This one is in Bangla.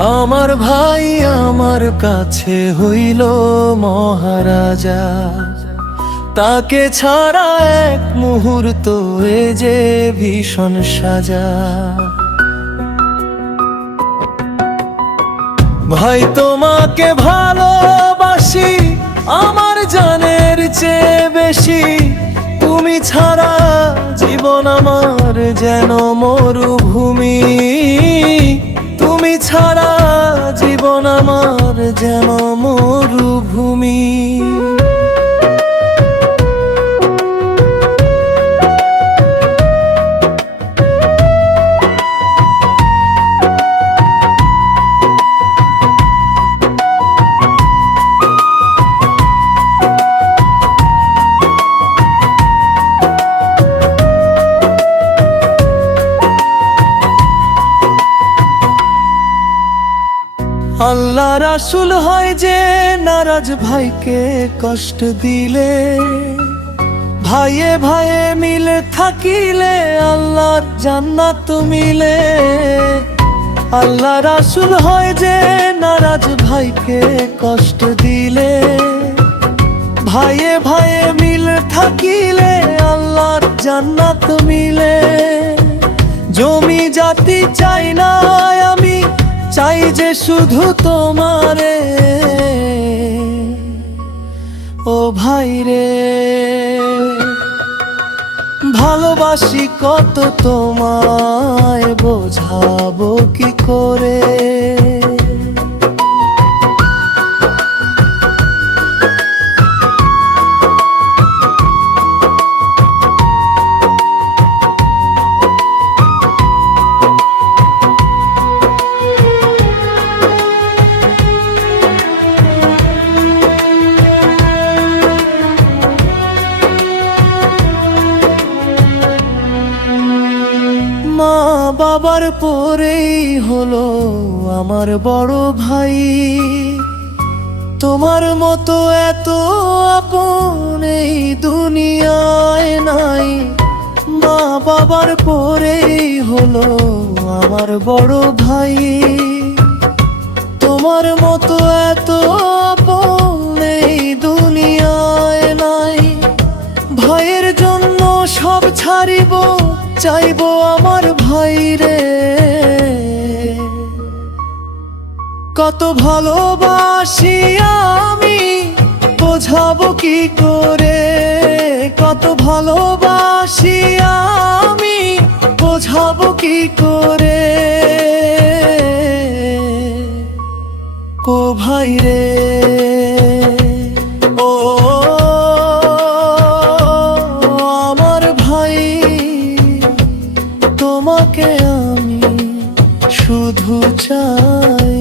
আমার ভাই আমার কাছে হইল মহারাজা, তাকে ছাড়া এক মুহূর্ত এ যে ভীষণ সাজা। ভাই তোমাকে ভালোবাসি আমার জানের চেয়ে বেশি, তুমি ছাড়া জীবন আমার যেন মরুভূমি, তুমি ছাড়া জীবন আমার যেন মরুভূমি। আল্লাহ রাসূল হয় যে নারাজ ভাইকে কষ্ট দিলে, ভাইয়ে ভাইয়ে মিলে থাকিলে আল্লাহর জান্নাত মিলে। আল্লাহ রাসূল হয় যে নারাজ ভাইকে কষ্ট দিলে, ভাইয়ে ভাইয়ে মিলে থাকিলে আল্লাহর জান্নাত মিলে। জমি জাতি চাই না আমি, চাই যে শুধু তোমারে ও ভাই রে। ভালোবাসি কত তোমায় বোঝাবো কি করে। মা বাবার পরেই হলো আমার বড় ভাই, তোমার মতো এত আপন এই দুনিয়ায় নাই। মা বাবার পরেই হলো আমার বড় ভাই, তোমার মতো এত আপন এই দুনিয়ায় নাই। ভাইয়ের জন্য সব ছাড়িব চাইবো আমার ভাই রে। কত ভালোবাসি আমি বোঝাবো কি করে, কত ভালোবাসি আমি বোঝাবো কি করে। ও ভাই রে ও আমার ভাই, তোমাকে আমি শুধু চাই।